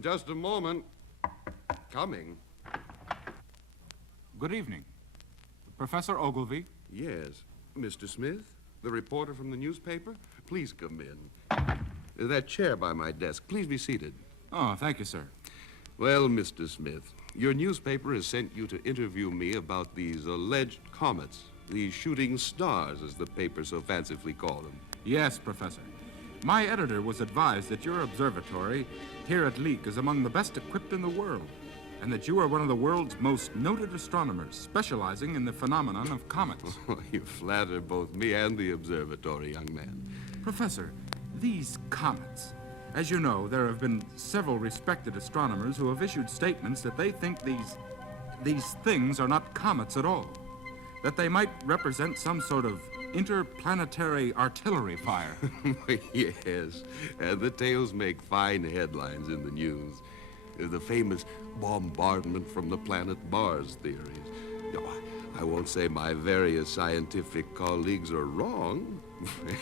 Just a moment. Coming. Good evening. Professor Ogilvy? Yes. Mr. Smith, the reporter from the newspaper? Please come in. That chair by my desk. Please be seated. Oh, thank you, sir. Well, Mr. Smith, your newspaper has sent you to interview me about these alleged comets, these shooting stars, as the paper so fancifully call them. Yes, Professor. My editor was advised that your observatory here at Leek is among the best equipped in the world, and that you are one of the world's most noted astronomers, specializing in the phenomenon of comets. You flatter both me and the observatory, young man. Professor, these comets... As you know, there have been several respected astronomers who have issued statements that they think these things are not comets at all, that they might represent some sort of interplanetary artillery fire. Yes, and the tales make fine headlines in the news. The famous bombardment from the planet Mars theories. I won't say my various scientific colleagues are wrong.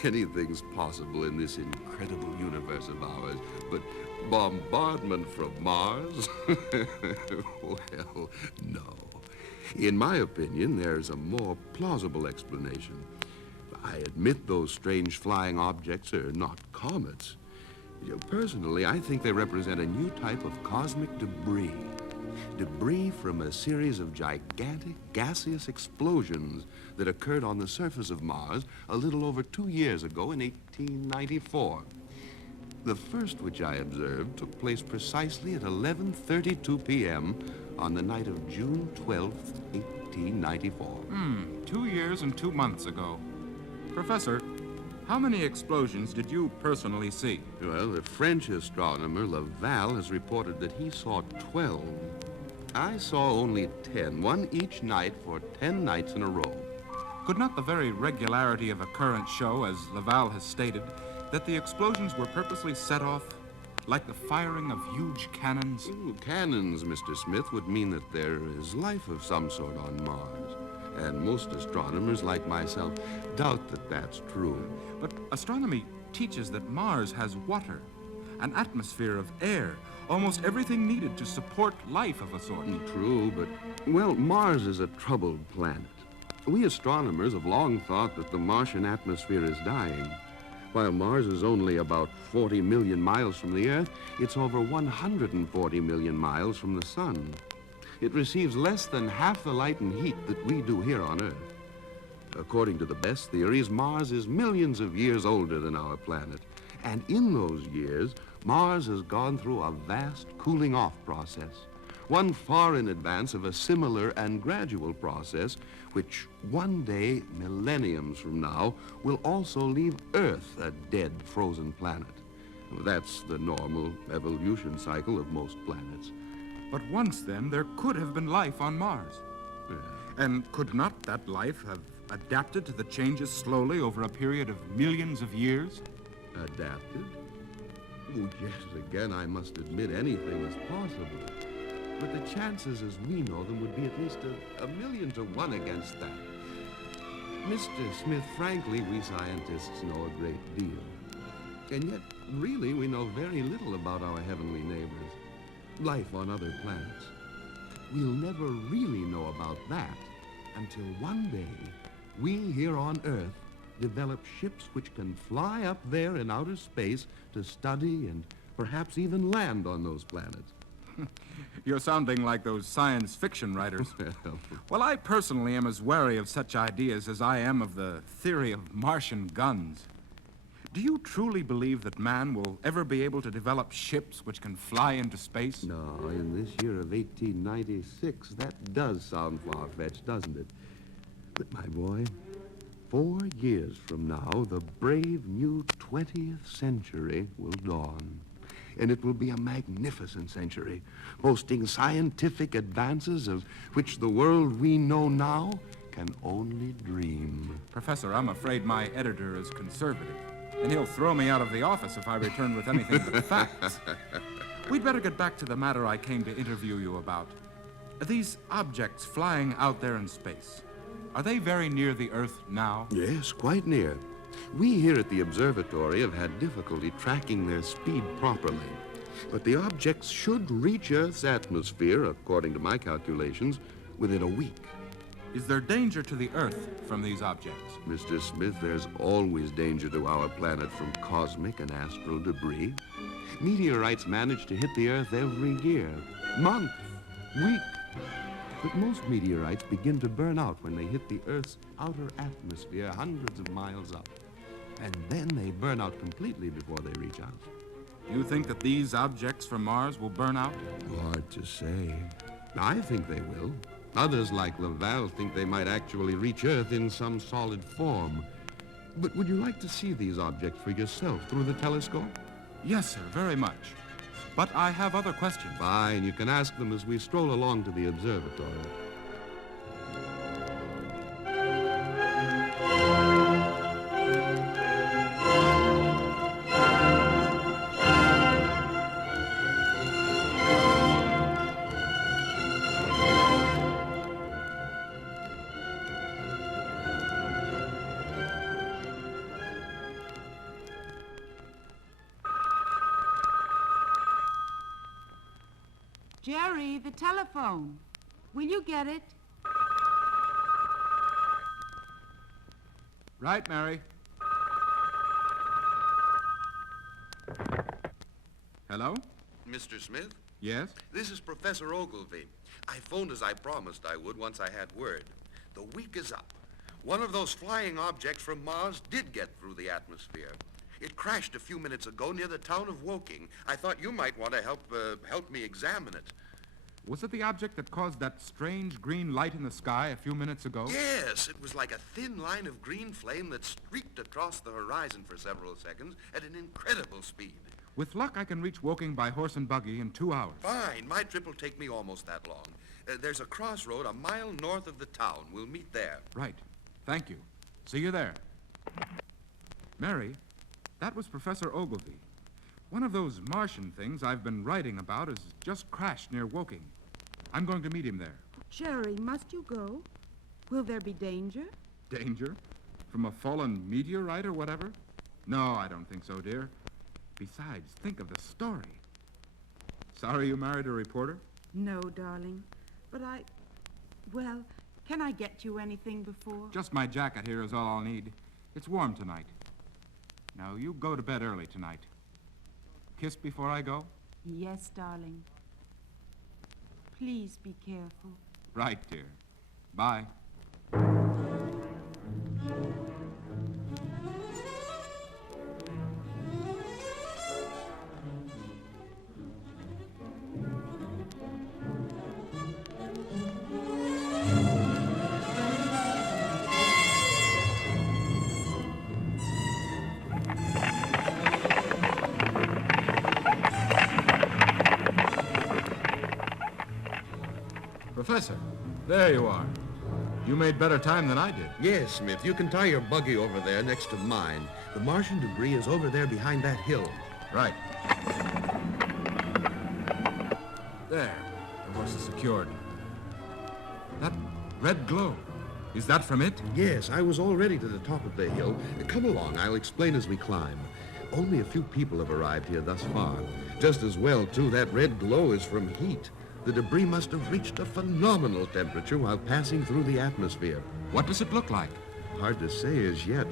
Anything's possible in this incredible universe of ours, but bombardment from Mars? Well, no. In my opinion, there's a more plausible explanation. I admit those strange flying objects are not comets. Personally, I think they represent a new type of cosmic debris. Debris from a series of gigantic gaseous explosions that occurred on the surface of Mars a little over 2 years ago in 1894. The first which I observed took place precisely at 11:32 p.m. on the night of June 12th, 1894. 2 years and 2 months ago. Professor, how many explosions did you personally see? Well, the French astronomer Laval has reported that he saw 12. I saw only 10, one each night for 10 nights in a row. Could not the very regularity of occurrence show, as Laval has stated, that the explosions were purposely set off like the firing of huge cannons? Cannons, Mr. Smith, would mean that there is life of some sort on Mars. And most astronomers, like myself, doubt that that's true. But astronomy teaches that Mars has water, an atmosphere of air, almost everything needed to support life of a sort. True, but, well, Mars is a troubled planet. We astronomers have long thought that the Martian atmosphere is dying. While Mars is only about 40 million miles from the Earth, it's over 140 million miles from the Sun. It receives less than half the light and heat that we do here on Earth. According to the best theories, Mars is millions of years older than our planet. And in those years, Mars has gone through a vast cooling-off process, one far in advance of a similar and gradual process, which one day, millenniums from now, will also leave Earth a dead, frozen planet. That's the normal evolution cycle of most planets. But once then, there could have been life on Mars. Yeah. And could not that life have adapted to the changes slowly over a period of millions of years? Adapted? Oh, yes, again, I must admit anything is possible. But the chances as we know them would be at least a million to one against that. Mr. Smith, frankly, we scientists know a great deal. And yet, really, we know very little about our heavenly neighbors. Life on other planets. We'll never really know about that until one day we here on Earth develop ships which can fly up there in outer space to study and perhaps even land on those planets. You're sounding like those science fiction writers. Well, I personally am as wary of such ideas as I am of the theory of Martian guns. Do you truly believe that man will ever be able to develop ships which can fly into space? No, in this year of 1896, that does sound far-fetched, doesn't it? But, my boy, 4 years from now, the brave new 20th century will dawn. And it will be a magnificent century, boasting scientific advances of which the world we know now can only dream. Professor, I'm afraid my editor is conservative, and he'll throw me out of the office if I return with anything but facts. We'd better get back to the matter I came to interview you about. These objects flying out there in space, are they very near the Earth now? Yes, quite near. We here at the observatory have had difficulty tracking their speed properly. But the objects should reach Earth's atmosphere, according to my calculations, within a week. Is there danger to the Earth from these objects? Mr. Smith, there's always danger to our planet from cosmic and astral debris. Meteorites manage to hit the Earth every year, month, week. But most meteorites begin to burn out when they hit the Earth's outer atmosphere hundreds of miles up. And then they burn out completely before they reach us. You think that these objects from Mars will burn out? Hard to say. I think they will. Others, like Laval, think they might actually reach Earth in some solid form. But would you like to see these objects for yourself through the telescope? Yes, sir, very much. But I have other questions. Fine, you can ask them as we stroll along to the observatory. Jerry, the telephone. Will you get it? Right, Mary. Hello? Mr. Smith? Yes? This is Professor Ogilvy. I phoned as I promised I would once I had word. The week is up. One of those flying objects from Mars did get through the atmosphere. It crashed a few minutes ago near the town of Woking. I thought you might want to help me examine it. Was it the object that caused that strange green light in the sky a few minutes ago? Yes, it was like a thin line of green flame that streaked across the horizon for several seconds at an incredible speed. With luck, I can reach Woking by horse and buggy in 2 hours. Fine. My trip will take me almost that long. There's a crossroad a mile north of the town. We'll meet there. Right. Thank you. See you there. Mary, that was Professor Ogilvy. One of those Martian things I've been writing about has just crashed near Woking. I'm going to meet him there. Jerry, must you go? Will there be danger? Danger? From a fallen meteorite or whatever? No, I don't think so, dear. Besides, think of the story. Sorry you married a reporter? No, darling. But well, can I get you anything before? Just my jacket here is all I'll need. It's warm tonight. Now, you go to bed early tonight. Kiss before I go? Yes, darling. Please be careful. Right, dear. Bye. Professor, there you are. You made better time than I did. Yes, Smith. You can tie your buggy over there next to mine. The Martian debris is over there behind that hill. Right. There. The horse is secured. That red glow. Is that from it? Yes, I was already to the top of the hill. Come along. I'll explain as we climb. Only a few people have arrived here thus far. Just as well, too, that red glow is from heat. The debris must have reached a phenomenal temperature while passing through the atmosphere. What does it look like? Hard to say as yet.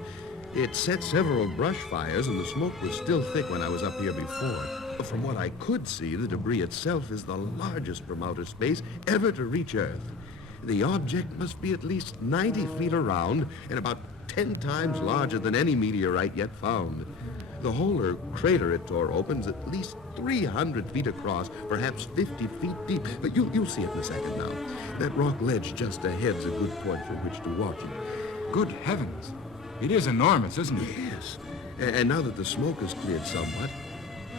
It set several brush fires, and the smoke was still thick when I was up here before. From what I could see, the debris itself is the largest from outer space ever to reach Earth. The object must be at least 90 feet around and about 10 times larger than any meteorite yet found. The hole or crater it tore open is at least 300 feet across, perhaps 50 feet deep. But you'll see it in a second now. That rock ledge just ahead's a good point from which to watch it. Good heavens. It is enormous, isn't it? Yes. And now that the smoke has cleared somewhat,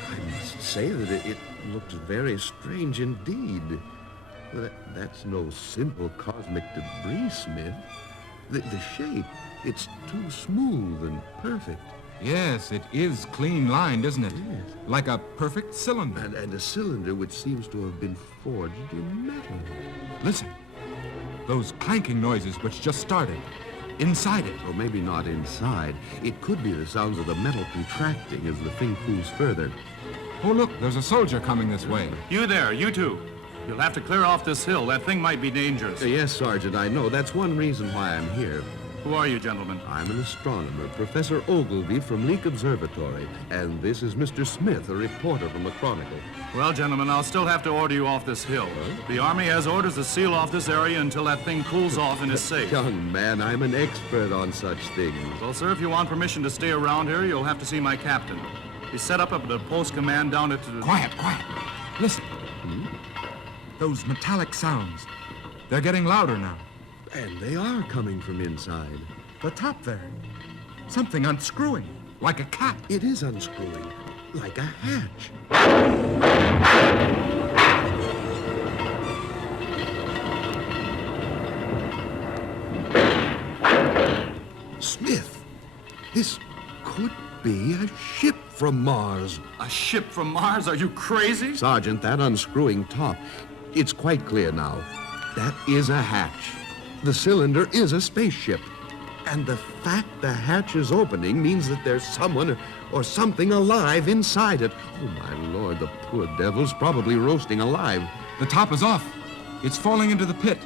I must say that it looks very strange indeed. That's no simple cosmic debris, Smith. The shape, it's too smooth and perfect. Yes, it is clean-lined, isn't it? Yes. Like a perfect cylinder. And a cylinder which seems to have been forged in metal. Listen. Those clanking noises which just started. Inside it. Or maybe not inside. It could be the sounds of the metal contracting as the thing cools further. Oh, look, there's a soldier coming this way. You there, you two. You'll have to clear off this hill. That thing might be dangerous. Yes, Sergeant, I know. That's one reason why I'm here. Who are you, gentlemen? I'm an astronomer, Professor Ogilvy from Leak Observatory. And this is Mr. Smith, a reporter from the Chronicle. Well, gentlemen, I'll still have to order you off this hill. The Army has orders to seal off this area until that thing cools off and is safe. Young man, I'm an expert on such things. Well, sir, if you want permission to stay around here, you'll have to see my captain. He's set up at the post command down at the... Quiet. Listen. Those metallic sounds. They're getting louder now. And they are coming from inside. The top there. Something unscrewing, like a cap. It is unscrewing, like a hatch. Smith, this could be a ship from Mars. A ship from Mars? Are you crazy? Sergeant, that unscrewing top, it's quite clear now. That is a hatch. The cylinder is a spaceship. And the fact the hatch is opening means that there's someone or something alive inside it. Oh, my Lord, the poor devil's probably roasting alive. The top is off. It's falling into the pit.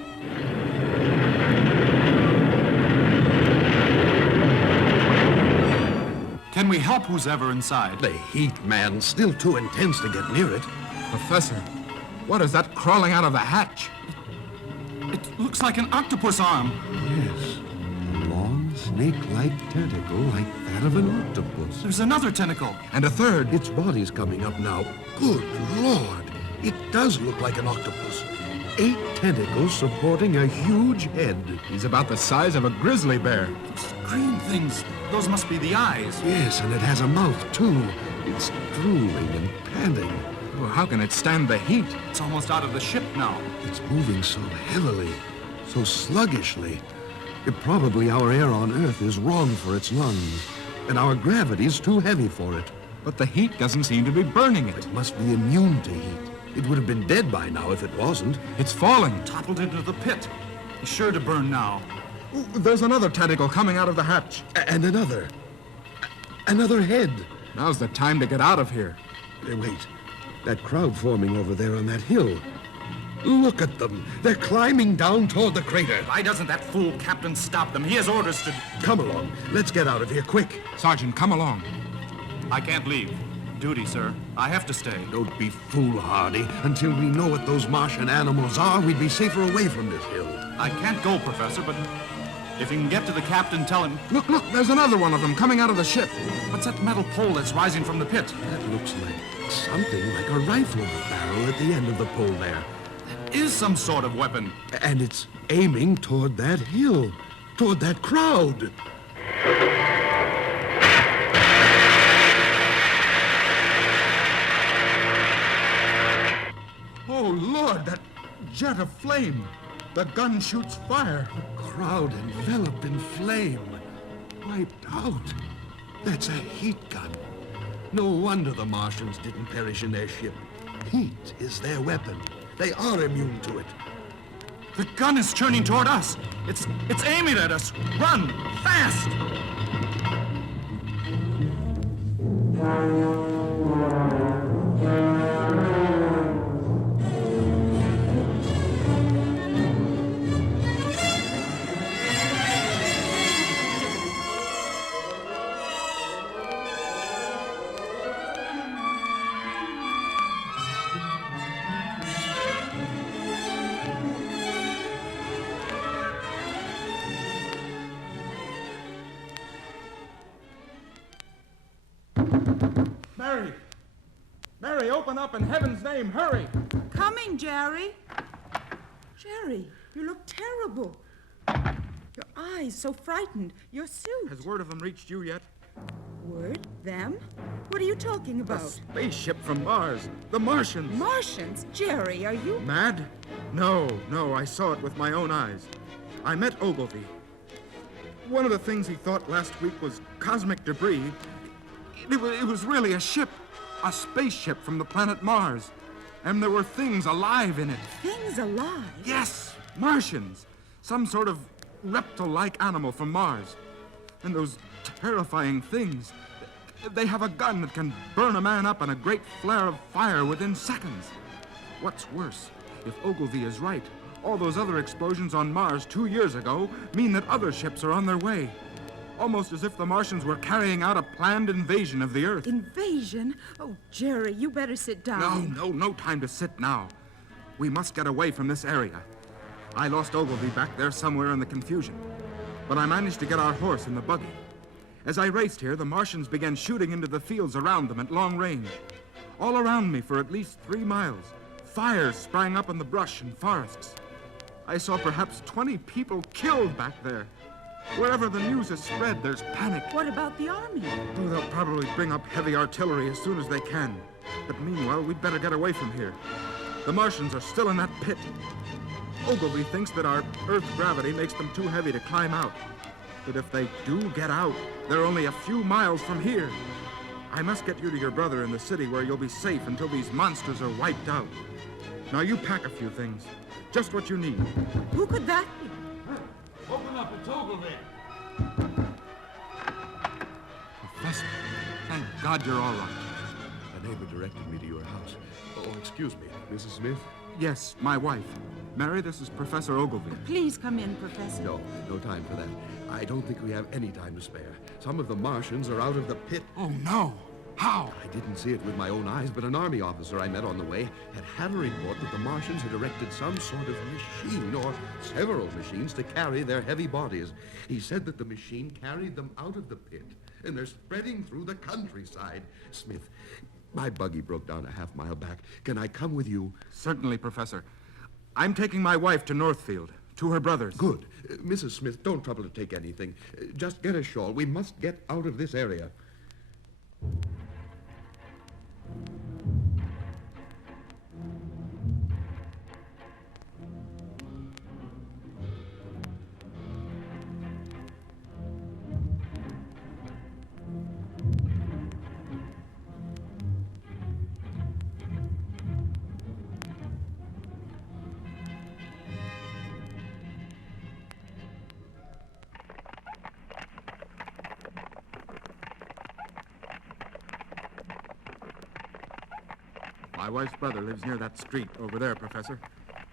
Can we help who's ever inside? The heat, man, still too intense to get near it. Professor, what is that crawling out of the hatch? It looks like an octopus arm. Yes, a long snake-like tentacle like that of an octopus. There's another tentacle. And a third. Its body's coming up now. Good Lord, it does look like an octopus. 8 tentacles supporting a huge head. He's about the size of a grizzly bear. Those green things, those must be the eyes. Yes, and it has a mouth, too. It's drooling and panting. Well, how can it stand the heat? It's almost out of the ship now. It's moving so heavily, so sluggishly. Probably our air on Earth is wrong for its lungs, and our gravity's too heavy for it. But the heat doesn't seem to be burning it. It must be immune to heat. It would have been dead by now if it wasn't. It's falling. Toppled into the pit. It's sure to burn now. Ooh, there's another tentacle coming out of the hatch. And another. Another head. Now's the time to get out of here. Wait. That crowd forming over there on that hill. Look at them. They're climbing down toward the crater. Why doesn't that fool captain stop them? He has orders to... Come along. Let's get out of here, quick. Sergeant, come along. I can't leave. Duty, sir. I have to stay. Don't be foolhardy. Until we know what those Martian animals are, we'd be safer away from this hill. I can't go, Professor, but if you can get to the captain, tell him... Look, there's another one of them coming out of the ship. What's that metal pole that's rising from the pit? That looks like something like a rifle barrel at the end of the pole there. That is some sort of weapon. And it's aiming toward that hill, toward that crowd. Oh, Lord, that jet of flame. The gun shoots fire. The crowd enveloped in flame. Wiped out. That's a heat gun. No wonder the Martians didn't perish in their ship. Heat is their weapon. They are immune to it. The gun is turning toward us. It's aiming at us. Run! Fast! Mary, open up in heaven's name, hurry! Coming, Jerry. Jerry, you look terrible. Your eyes so frightened. Your suit. Has word of them reached you yet? Word? Them? What are you talking A about? spaceship from Mars. The Martians. Martians? Jerry, are you... Mad? No, I saw it with my own eyes. I met Ogilvy. One of the things he thought last week was cosmic debris. It was really a ship. A spaceship from the planet Mars. And there were things alive in it. Things alive? Yes, Martians. Some sort of reptile-like animal from Mars. And those terrifying things, They have a gun that can burn a man up in a great flare of fire within seconds. What's worse, if Ogilvy is right, all those other explosions on Mars 2 years ago mean that other ships are on their way. Almost as if the Martians were carrying out a planned invasion of the Earth. Invasion? Oh, Jerry, you better sit down. No time to sit now. We must get away from this area. I lost Ogilvy back there somewhere in the confusion, but I managed to get our horse in the buggy. As I raced here, the Martians began shooting into the fields around them at long range. All around me for at least 3 miles, fires sprang up in the brush and forests. I saw perhaps 20 people killed back there. Wherever the news is spread, there's panic. What about the army? Oh, they'll probably bring up heavy artillery as soon as they can. But meanwhile, we'd better get away from here. The Martians are still in that pit. Ogilvy thinks that our Earth's gravity makes them too heavy to climb out. But if they do get out, they're only a few miles from here. I must get you to your brother in the city where you'll be safe until these monsters are wiped out. Now you pack a few things. Just what you need. Who could that be? Open up, it's Ogilvy. Professor, thank God you're all right. A neighbor directed me to your house. Oh, excuse me, Mrs. Smith? Yes, my wife. Mary, this is Professor Ogilvy. Please come in, Professor. No time for that. I don't think we have any time to spare. Some of the Martians are out of the pit. Oh, no. How? I didn't see it with my own eyes, but an army officer I met on the way had a report that the Martians had erected some sort of machine, or several machines, to carry their heavy bodies. He said that the machine carried them out of the pit, and they're spreading through the countryside. Smith, my buggy broke down a half-mile back. Can I come with you? Certainly, Professor. I'm taking my wife to Northfield, to her brother's. Good. Mrs. Smith, don't trouble to take anything. Just get a shawl. We must get out of this area. My wife's brother lives near that street over there, Professor.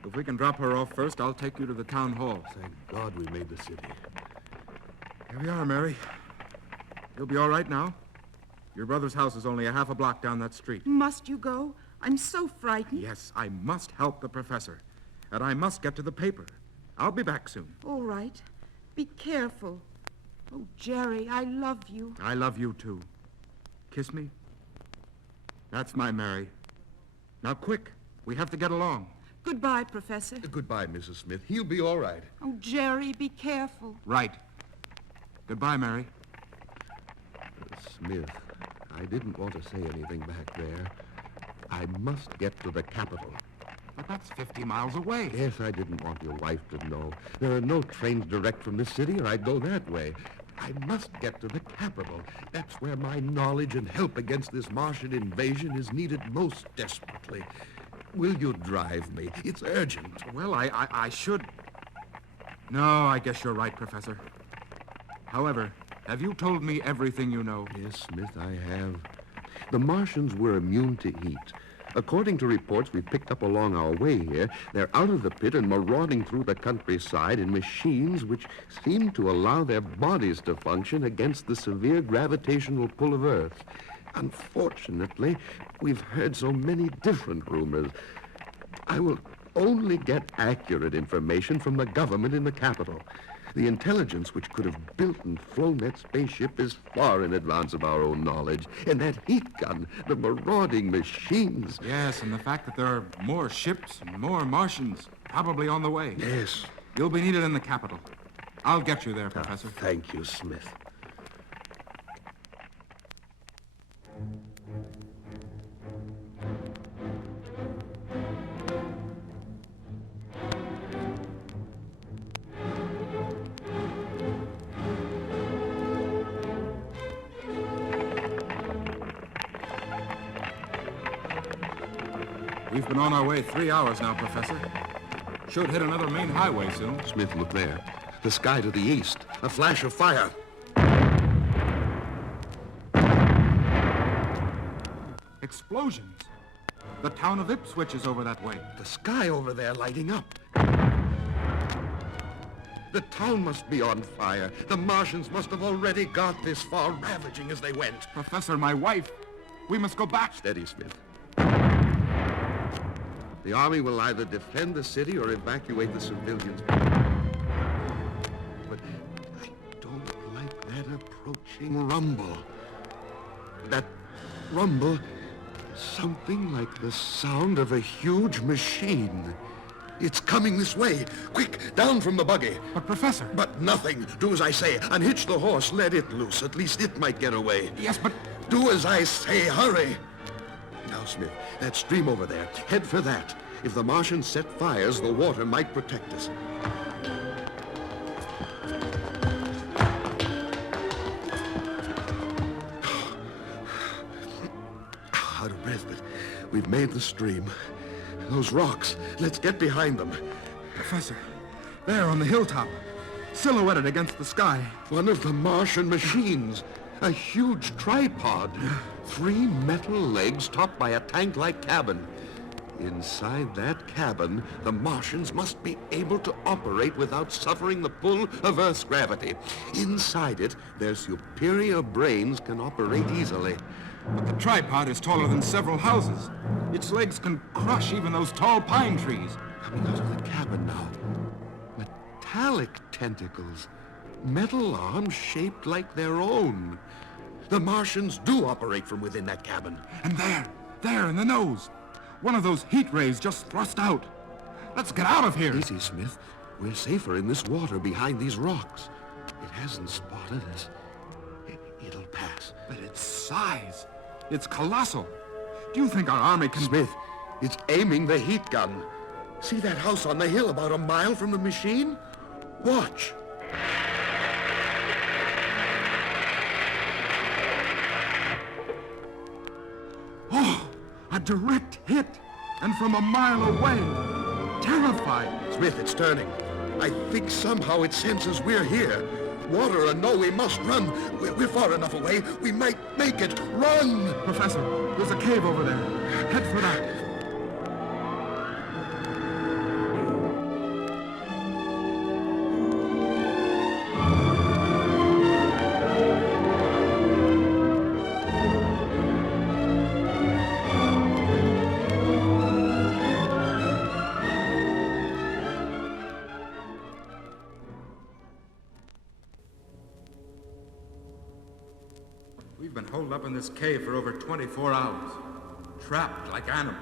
If we can drop her off first, I'll take you to the town hall. Thank God we made the city. Here we are, Mary. You'll be all right now? Your brother's house is only a half a block down that street. Must you go? I'm so frightened. Yes, I must help the professor. And I must get to the paper. I'll be back soon. All right. Be careful. Oh, Jerry, I love you. I love you, too. Kiss me. That's my Mary. Now, quick. We have to get along. Goodbye, Professor. Goodbye, Mrs. Smith. He'll be all right. Oh, Jerry, be careful. Right. Goodbye, Mary. Smith, I didn't want to say anything back there. I must get to the capital. But that's 50 miles away. Yes, I didn't want your wife to know. There are no trains direct from this city, or I'd go that way. I must get to the capital. That's where my knowledge and help against this Martian invasion is needed most desperately. Will you drive me? It's urgent. Well, I should. No, I guess you're right, Professor. However, have you told me everything you know? Yes, Smith, I have. The Martians were immune to heat. According to reports we've picked up along our way here, they're out of the pit and marauding through the countryside in machines which seem to allow their bodies to function against the severe gravitational pull of Earth. Unfortunately, we've heard so many different rumors. I will only get accurate information from the government in the capital. The intelligence which could have built and flown that spaceship is far in advance of our own knowledge. And that heat gun, the marauding machines. Yes, and the fact that there are more ships and more Martians probably on the way. Yes. You'll be needed in the capital. I'll get you there, Professor. Thank you, Smith. We've been on our way 3 hours now, Professor. Should hit another main highway soon. Smith, look there. The sky to the east. A flash of fire. Explosions. The town of Ipswich is over that way. The sky over there lighting up. The town must be on fire. The Martians must have already got this far, ravaging as they went. Professor, my wife. We must go back. Steady, Smith. The army will either defend the city or evacuate the civilians. But I don't like that approaching rumble. That rumble, something like the sound of a huge machine. It's coming this way. Quick, down from the buggy. But, Professor... But nothing. Do as I say. Unhitch the horse. Let it loose. At least it might get away. Yes, but... Do as I say. Hurry. Now, Smith, that stream over there. Head for that. If the Martians set fires, the water might protect us. Out of breath, but we've made the stream. Those rocks. Let's get behind them. Professor, there on the hilltop, silhouetted against the sky. One of the Martian machines. A huge tripod. 3 metal legs topped by a tank-like cabin. Inside that cabin, the Martians must be able to operate without suffering the pull of Earth's gravity. Inside it, their superior brains can operate easily. But the tripod is taller than several houses. Its legs can crush even those tall pine trees. Coming out of the cabin now. Metallic tentacles. Metal arms shaped like their own. The Martians do operate from within that cabin. And there in the nose. One of those heat rays just thrust out. Let's get out of here. Easy, Smith. We're safer in this water behind these rocks. It hasn't spotted us. It'll pass. But its size, it's colossal. Do you think our army can... Smith, it's aiming the heat gun. See that house on the hill about a mile from the machine? Watch. Oh, a direct hit. And from a mile away. Terrified. Smith, it's turning. I think somehow it senses we're here. Water or no, we must run. We're far enough away. We might make it. Run! Professor, there's a cave over there. Head for that. We've been holed up in this cave for over 24 hours, trapped like animals.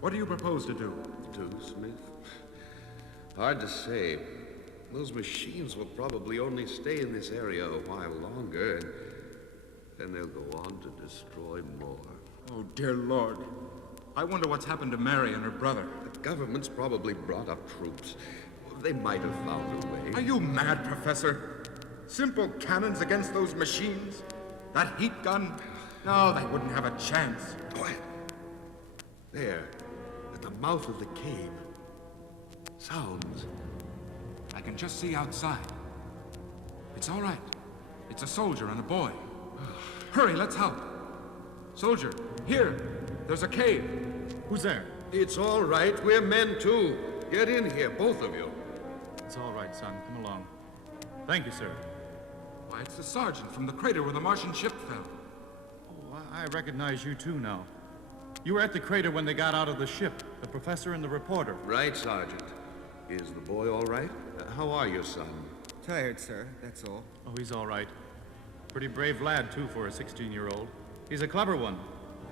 What do you propose to do? Do, Smith? Hard to say. Those machines will probably only stay in this area a while longer, and then they'll go on to destroy more. Oh, dear Lord. I wonder what's happened to Mary and her brother. The government's probably brought up troops. They might have found a way. Are you mad, Professor? Simple cannons against those machines? That heat gun? No, they wouldn't have a chance. Quiet. There, at the mouth of the cave. Sounds. I can just see outside. It's all right. It's a soldier and a boy. Hurry, let's help. Soldier, here. There's a cave. Who's there? It's all right. We're men, too. Get in here, both of you. It's all right, son. Come along. Thank you, sir. Why, it's the sergeant from the crater where the Martian ship fell. Oh, I recognize you too now. You were at the crater when they got out of the ship, the professor and the reporter. Right, Sergeant. Is the boy all right? How are you, son? Tired, sir, that's all. Oh, he's all right. Pretty brave lad, too, for a 16-year-old. He's a clever one.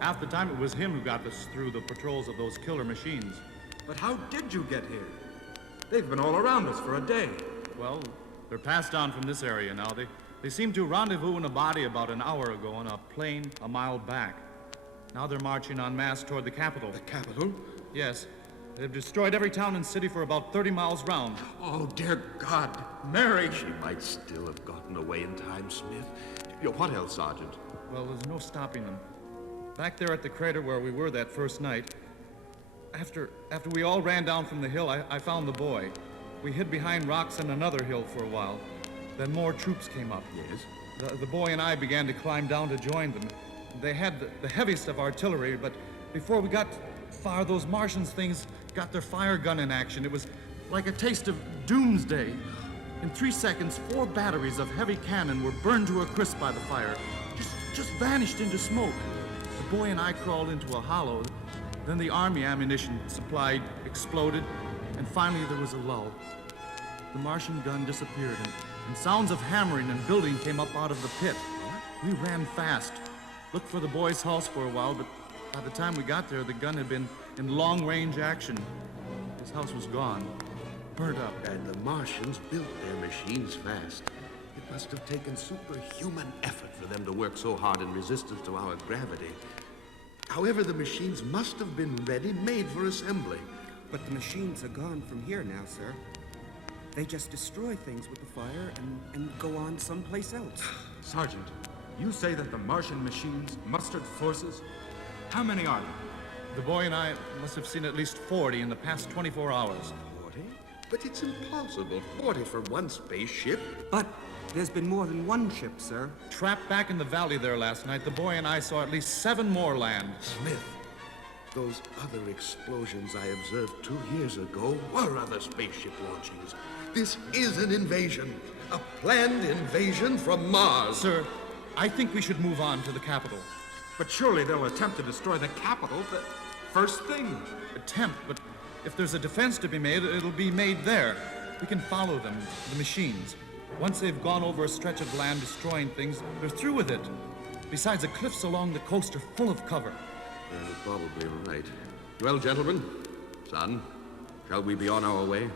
Half the time it was him who got us through the patrols of those killer machines. But how did you get here? They've been all around us for a day. Well, they're passed on from this area now. They seemed to rendezvous in a body about an hour ago on a plain a mile back. Now they're marching en masse toward the capital. The capital? Yes. They've destroyed every town and city for about 30 miles round. Oh, dear God. Mary! She might still have gotten away in time, Smith. What else, Sergeant? Well, there's no stopping them. Back there at the crater where we were that first night, after we all ran down from the hill, I found the boy. We hid behind rocks on another hill for a while. Then more troops came up. Yes? The boy and I began to climb down to join them. They had the heaviest of artillery, but before we got far, those Martians things got their fire gun in action. It was like a taste of doomsday. In 3 seconds, 4 batteries of heavy cannon were burned to a crisp by the fire, just vanished into smoke. The boy and I crawled into a hollow. Then the army ammunition supply exploded, and finally there was a lull. The Martian gun disappeared, and sounds of hammering and building came up out of the pit. We ran fast, looked for the boy's house for a while, but by the time we got there, the gun had been in long-range action. His house was gone, burnt up. And the Martians built their machines fast. It must have taken superhuman effort for them to work so hard in resistance to our gravity. However, the machines must have been ready, made for assembly. But the machines are gone from here now, sir. They just destroy things with the fire and go on someplace else. Sergeant, you say that the Martian machines mustered forces? How many are there? The boy and I must have seen at least 40 in the past 24 hours. 40? But it's impossible. 40 for one spaceship. But there's been more than one ship, sir. Trapped back in the valley there last night, the boy and I saw at least 7 more land. Smith, those other explosions I observed 2 years ago were other spaceship launchings. This is an invasion. A planned invasion from Mars. Sir, I think we should move on to the capital. But surely they'll attempt to destroy the capital the first thing. Attempt, but if there's a defense to be made, it'll be made there. We can follow them, the machines. Once they've gone over a stretch of land destroying things, they're through with it. Besides, the cliffs along the coast are full of cover. You're probably right. Well, gentlemen, son, shall we be on our way?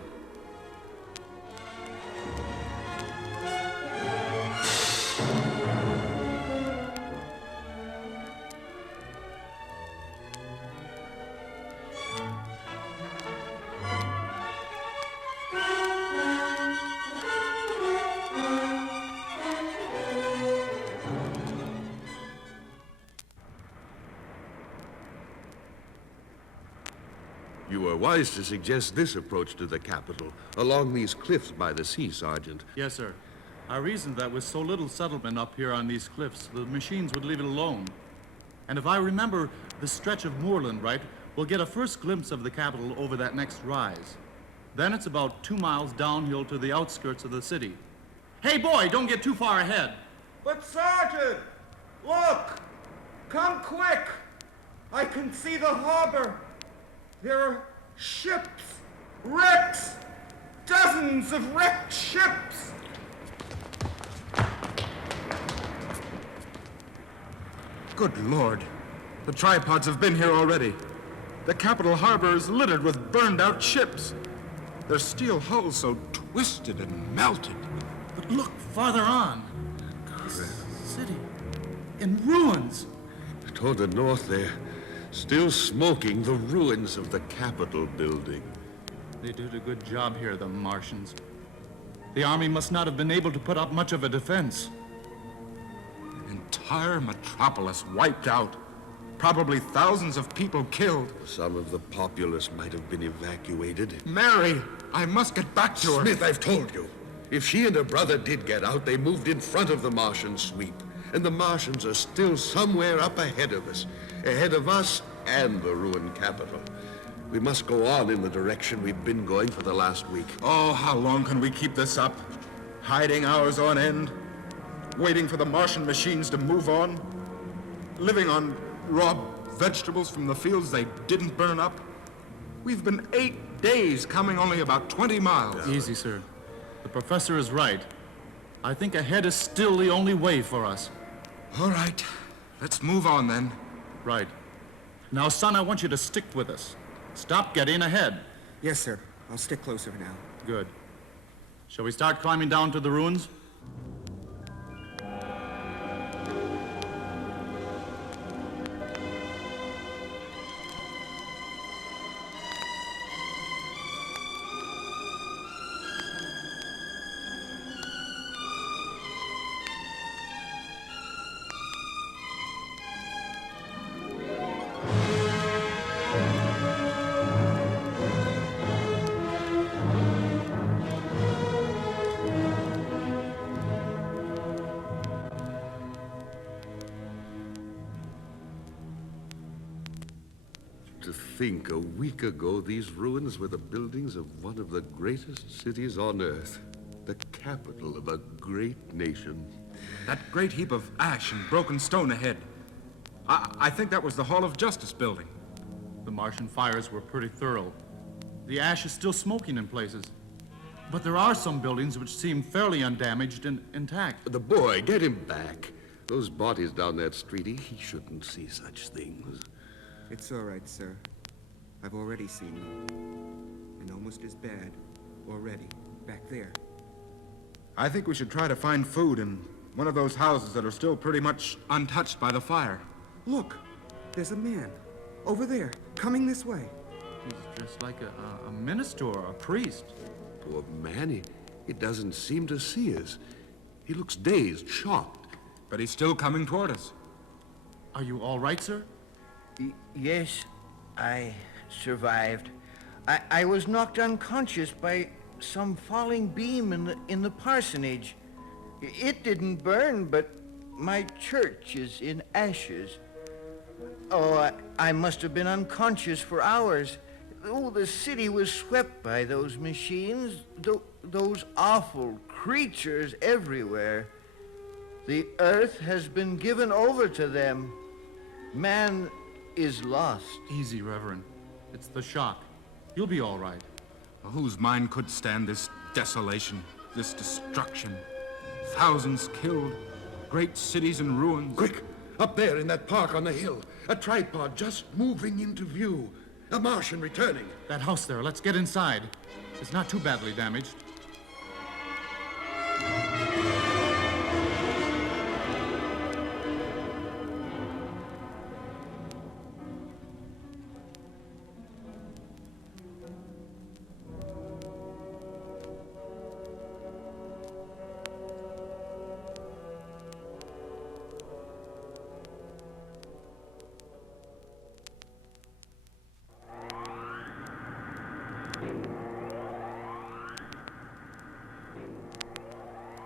You were wise to suggest this approach to the capital, along these cliffs by the sea, Sergeant. Yes, sir. I reasoned that with so little settlement up here on these cliffs, the machines would leave it alone. And if I remember the stretch of moorland right, we'll get a first glimpse of the capital over that next rise. Then it's about 2 miles downhill to the outskirts of the city. Hey, boy, don't get too far ahead. But Sergeant, look! Come quick! I can see the harbor. There are ships, wrecks, dozens of wrecked ships. Good Lord. The tripods have been here already. The capital harbor is littered with burned-out ships. Their steel hulls so twisted and melted. But look farther on. This city in ruins. Toward the north there, still smoking the ruins of the Capitol building. They did a good job here, the Martians. The army must not have been able to put up much of a defense. An entire metropolis wiped out. Probably thousands of people killed. Some of the populace might have been evacuated. Mary, I must get back to her. Smith, I've told you. If she and her brother did get out, they moved in front of the Martian sweep. And the Martians are still somewhere up ahead of us. Ahead of us and the ruined capital. We must go on in the direction we've been going for the last week. Oh, how long can we keep this up? Hiding hours on end? Waiting for the Martian machines to move on? Living on raw vegetables from the fields they didn't burn up? We've been 8 days coming only about 20 miles. Easy, sir. The professor is right. I think ahead is still the only way for us. All right. Let's move on then. Right. Now, son, I want you to stick with us. Stop getting ahead. Yes, sir. I'll stick closer now. Good. Shall we start climbing down to the ruins? think a week ago these ruins were the buildings of one of the greatest cities on Earth, the capital of a great nation. That great heap of ash and broken stone ahead. I think that was the Hall of Justice building. The Martian fires were pretty thorough. The ash is still smoking in places. But there are some buildings which seem fairly undamaged and intact. The boy, get him back. Those bodies down that street, he shouldn't see such things. It's all right, sir. I've already seen them. And almost as bad. Already. Back there. I think we should try to find food in one of those houses that are still pretty much untouched by the fire. Look! There's a man. Over there. Coming this way. He's dressed like a minister or a priest. Poor man, he doesn't seem to see us. He looks dazed, shocked. But he's still coming toward us. Are you all right, sir? Yes, I survived. I was knocked unconscious by some falling beam in the parsonage. It didn't burn, but my church is in ashes. Oh, I must have been unconscious for hours. Oh, the city was swept by those machines, those awful creatures everywhere. The earth has been given over to them. Man is lost. Easy, Reverend. It's the shock. You'll be all right. Whose mind could stand this desolation, this destruction? Thousands killed, great cities in ruins. Quick! Up there in that park on the hill. A tripod just moving into view. A Martian returning. That house there, let's get inside. It's not too badly damaged.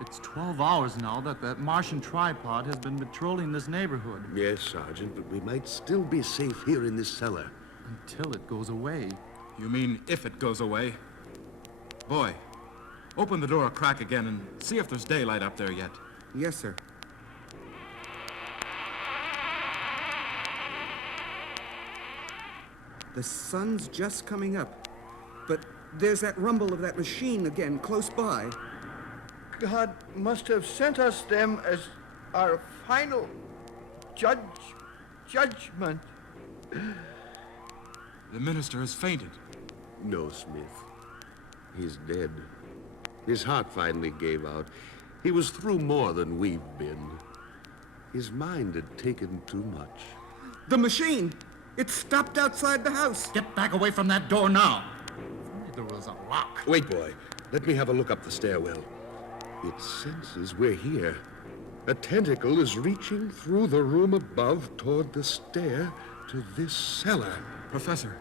It's 12 hours now that Martian tripod has been patrolling this neighborhood. Yes, Sergeant, but we might still be safe here in this cellar. Until it goes away. You mean if it goes away? Boy, open the door a crack again and see if there's daylight up there yet. Yes, sir. The sun's just coming up. But there's that rumble of that machine again close by. God must have sent us them as our final judgment. The minister has fainted. No, Smith. He's dead. His heart finally gave out. He was through more than we've been. His mind had taken too much. The machine! It stopped outside the house. Get back away from that door now. If only there was a lock. Wait, boy. Let me have a look up the stairwell. It senses we're here. A tentacle is reaching through the room above toward the stair to this cellar. Professor,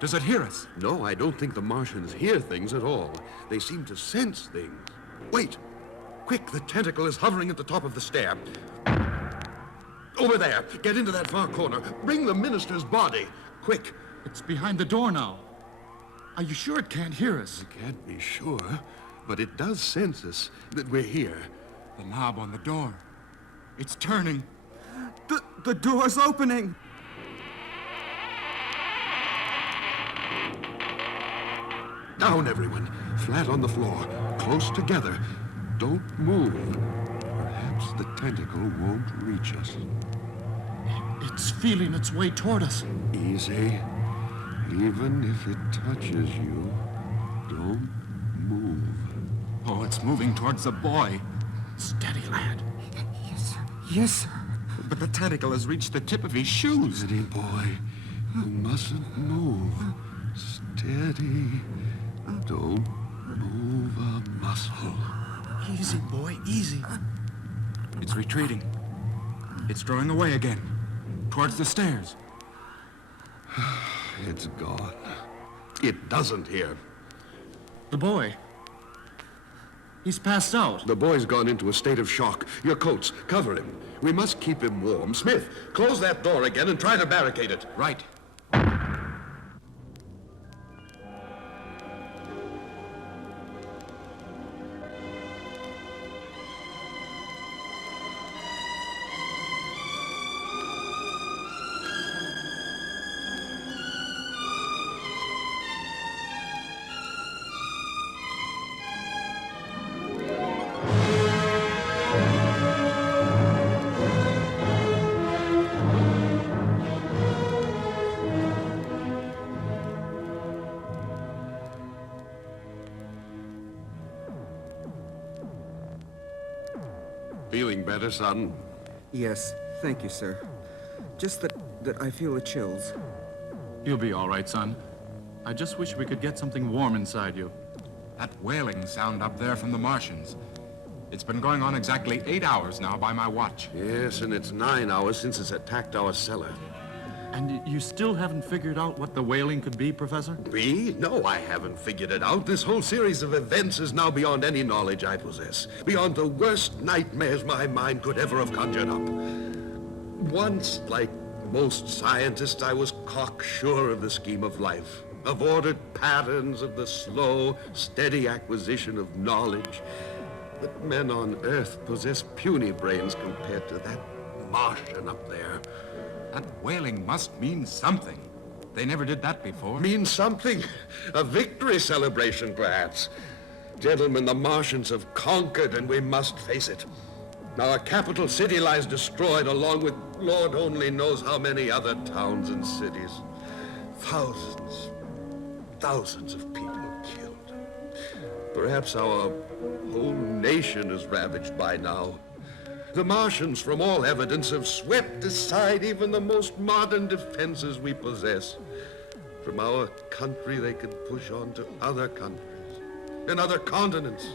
does it hear us? No, I don't think the Martians hear things at all. They seem to sense things. Wait! Quick, the tentacle is hovering at the top of the stair. Over there! Get into that far corner. Bring the minister's body. Quick! It's behind the door now. Are you sure it can't hear us? I can't be sure, but it does sense us, that we're here. The knob on the door. It's turning. The door's opening. Down, everyone. Flat on the floor. Close together. Don't move. Perhaps the tentacle won't reach us. It's feeling its way toward us. Easy. Even if it touches you, don't move. Oh, it's moving towards the boy. Steady, lad. Yes, sir. But the tentacle has reached the tip of his shoes. Steady, boy. You mustn't move. Steady. Don't move a muscle. Easy, boy, easy. It's retreating. It's drawing away again. Towards the stairs. It's gone. It doesn't hear. The boy. He's passed out. The boy's gone into a state of shock. Your coats, cover him. We must keep him warm. Smith, close that door again and try to barricade it. Right. Feeling better, son? Yes, thank you, sir. Just that I feel the chills. You'll be all right, son. I just wish we could get something warm inside you. That wailing sound up there from the Martians. It's been going on exactly 8 hours now by my watch. Yes, and it's 9 hours since it's attacked our cellar. And you still haven't figured out what the wailing could be, Professor? Me? No, I haven't figured it out. This whole series of events is now beyond any knowledge I possess. Beyond the worst nightmares my mind could ever have conjured up. Once, like most scientists, I was cocksure of the scheme of life, of ordered patterns, of the slow, steady acquisition of knowledge. But men on Earth possess puny brains compared to that Martian up there. That wailing must mean something. They never did that before. Means something. A victory celebration, perhaps. Gentlemen, the Martians have conquered, and we must face it. Our capital city lies destroyed, along with Lord only knows how many other towns and cities. Thousands of people killed. Perhaps our whole nation is ravaged by now. The Martians, from all evidence, have swept aside even the most modern defenses we possess. From our country, they can push on to other countries and other continents.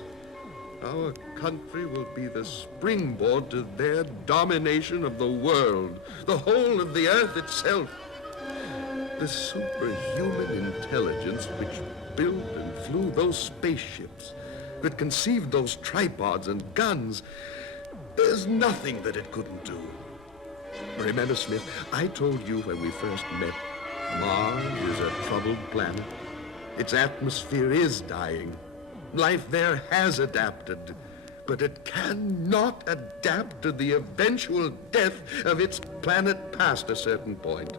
Our country will be the springboard to their domination of the world, the whole of the earth itself. The superhuman intelligence which built and flew those spaceships, that conceived those tripods and guns, there's nothing that it couldn't do. Remember, Smith, I told you when we first met, Mars is a troubled planet. Its atmosphere is dying. Life there has adapted, but it cannot adapt to the eventual death of its planet past a certain point.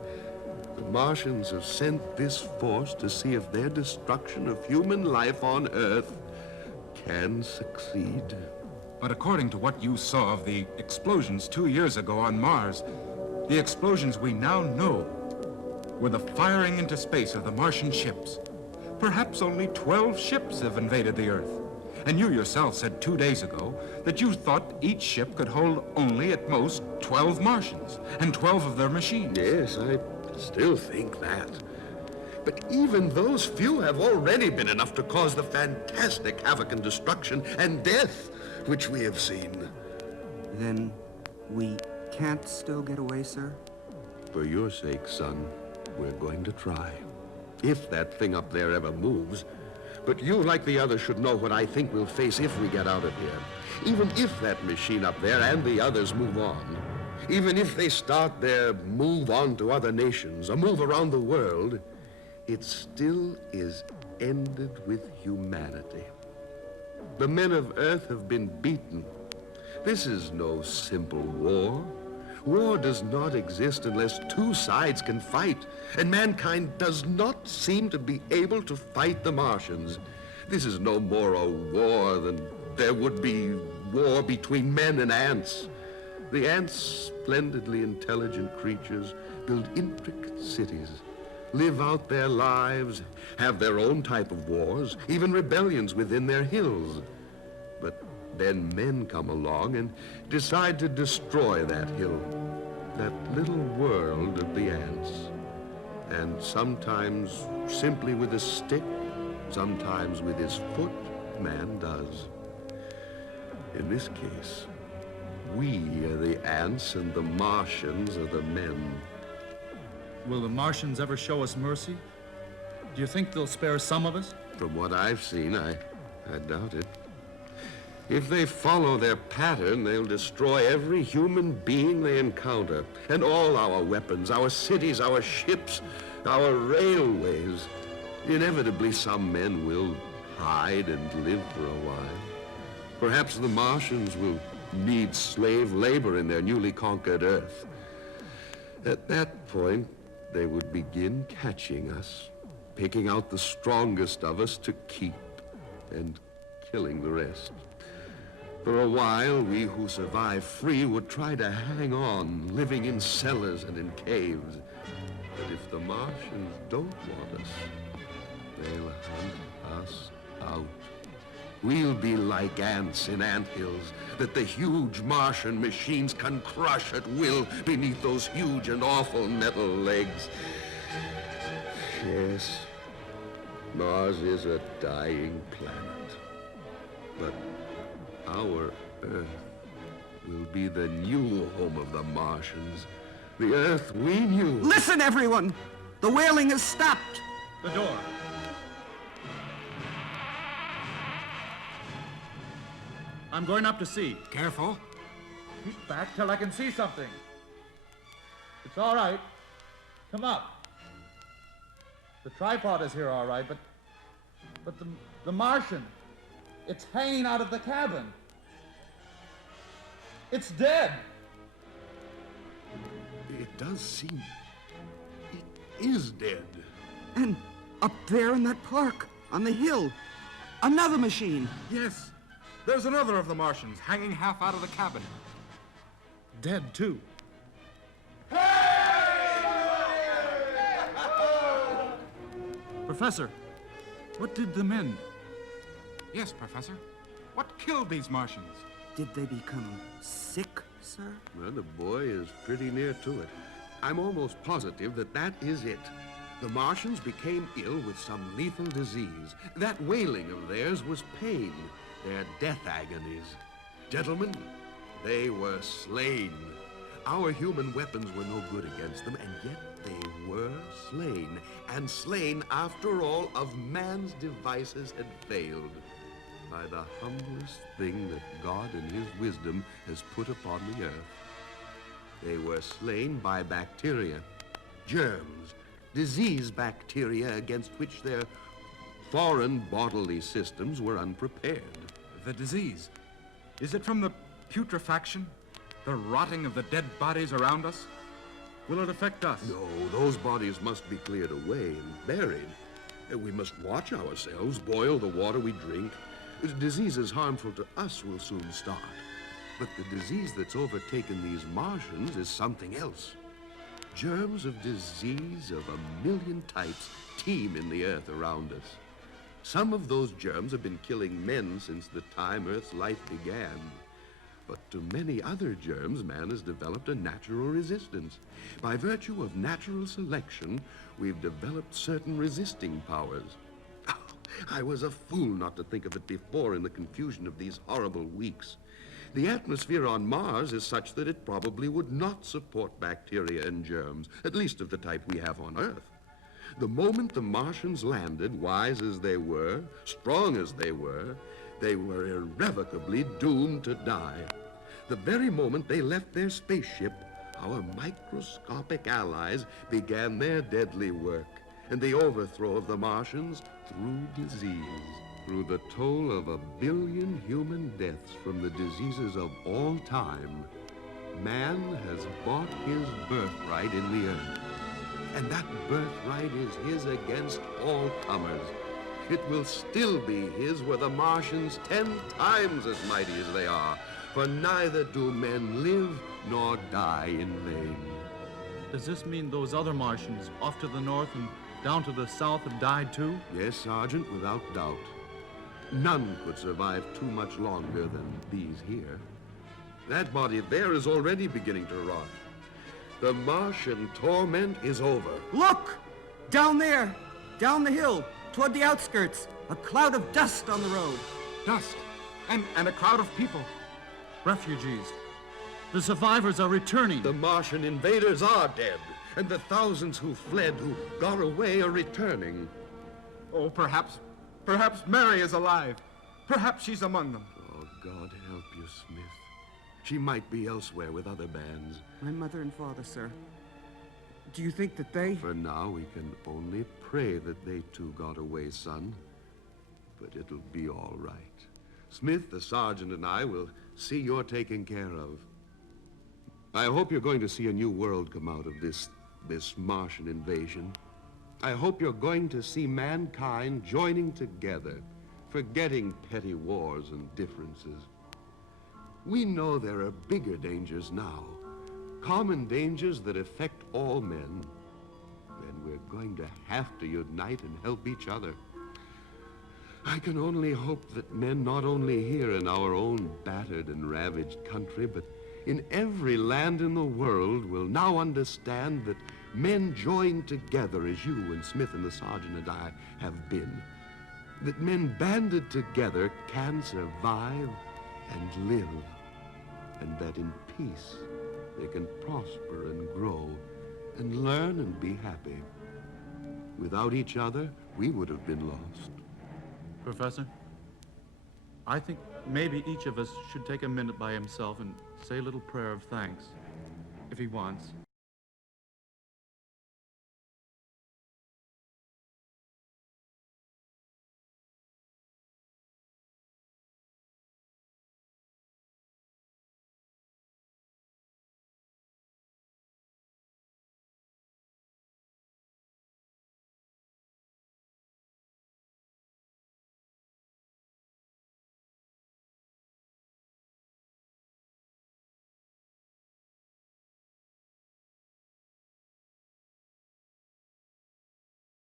The Martians have sent this force to see if their destruction of human life on Earth can succeed. But according to what you saw of the explosions 2 years ago on Mars, the explosions we now know were the firing into space of the Martian ships. Perhaps only 12 ships have invaded the Earth. And you yourself said 2 days ago that you thought each ship could hold only at most 12 Martians and 12 of their machines. Yes, I still think that. But even those few have already been enough to cause the fantastic havoc and destruction and death which we have seen. Then we can't still get away, sir? For your sake, son, we're going to try. If that thing up there ever moves. But you, like the others, should know what I think we'll face if we get out of here. Even if that machine up there and the others move on. Even if they start their move on to other nations, a move around the world, it still is ended with humanity. The men of Earth have been beaten. This is no simple war. War does not exist unless two sides can fight, and mankind does not seem to be able to fight the Martians. This is no more a war than there would be war between men and ants. The ants, splendidly intelligent creatures, build intricate cities, live out their lives, have their own type of wars, even rebellions within their hills. But then men come along and decide to destroy that hill, that little world of the ants. And sometimes simply with a stick, sometimes with his foot, man does. In this case, we are the ants and the Martians are the men. Will the Martians ever show us mercy? Do you think they'll spare some of us? From what I've seen, I doubt it. If they follow their pattern, they'll destroy every human being they encounter, and all our weapons, our cities, our ships, our railways. Inevitably, some men will hide and live for a while. Perhaps the Martians will need slave labor in their newly conquered Earth. At that point, they would begin catching us, picking out the strongest of us to keep, and killing the rest. For a while, we who survive free would try to hang on, living in cellars and in caves. But if the Martians don't want us, they'll hunt us out. We'll be like ants in anthills that the huge Martian machines can crush at will beneath those huge and awful metal legs. Yes, Mars is a dying planet. But our Earth will be the new home of the Martians. The Earth we knew. Listen, everyone! The wailing has stopped! The door. I'm going up to see. Careful. Keep back till I can see something. It's all right. Come up. The tripod is here all right, but the Martian, it's hanging out of the cabin. It's dead. It does seem... it is dead. And up there in that park, on the hill, another machine. Yes. There's another of the Martians hanging half out of the cabin. Dead, too. Professor, what did the men? Yes, Professor. What killed these Martians? Did they become sick, sir? Well, the boy is pretty near to it. I'm almost positive that that is it. The Martians became ill with some lethal disease. That wailing of theirs was pain, their death agonies. Gentlemen, they were slain. Our human weapons were no good against them, and yet they were slain. And slain, after all, of man's devices had failed. By the humblest thing that God in his wisdom has put upon the earth. They were slain by bacteria, germs, disease bacteria against which their foreign bodily systems were unprepared. The disease. Is it from the putrefaction? The rotting of the dead bodies around us? Will it affect us? No, those bodies must be cleared away and buried. We must watch ourselves, boil the water we drink. Diseases harmful to us will soon start. But the disease that's overtaken these Martians is something else. Germs of disease of 1,000,000 types teem in the earth around us. Some of those germs have been killing men since the time Earth's life began. But to many other germs, man has developed a natural resistance. By virtue of natural selection, we've developed certain resisting powers. I was a fool not to think of it before in the confusion of these horrible weeks. The atmosphere on Mars is such that it probably would not support bacteria and germs, at least of the type we have on Earth. The moment the Martians landed, wise as they were, strong as they were irrevocably doomed to die. The very moment they left their spaceship, our microscopic allies began their deadly work and the overthrow of the Martians through disease. Through the toll of 1 billion human deaths from the diseases of all time, man has bought his birthright in the earth. And that birthright is his against all comers. It will still be his were the Martians 10 times as mighty as they are, for neither do men live nor die in vain. Does this mean those other Martians off to the north and down to the south have died too? Yes, Sergeant, without doubt. None could survive too much longer than these here. That body there is already beginning to rot. The Martian torment is over. Look! Down there! Down the hill, toward the outskirts. A cloud of dust on the road. Dust. And a crowd of people. Refugees. The survivors are returning. The Martian invaders are dead, and the thousands who fled, who got away, are returning. Oh, perhaps Mary is alive. Perhaps she's among them. Oh, God help you, Smith. She might be elsewhere with other bands. My mother and father, sir. Do you think that they... For now, we can only pray that they too got away, son. But it'll be all right. Smith, the sergeant, and I will see you're taken care of. I hope you're going to see a new world come out of this Martian invasion. I hope you're going to see mankind joining together, forgetting petty wars and differences. We know there are bigger dangers now, common dangers that affect all men. And we're going to have to unite and help each other. I can only hope that men not only here in our own battered and ravaged country, but in every land in the world will now understand that men joined together as you and Smith and the sergeant and I have been, that men banded together can survive and live, and that in peace they can prosper and grow and learn and be happy. Without each other, we would have been lost. Professor, I think maybe each of us should take a minute by himself and say a little prayer of thanks, if he wants.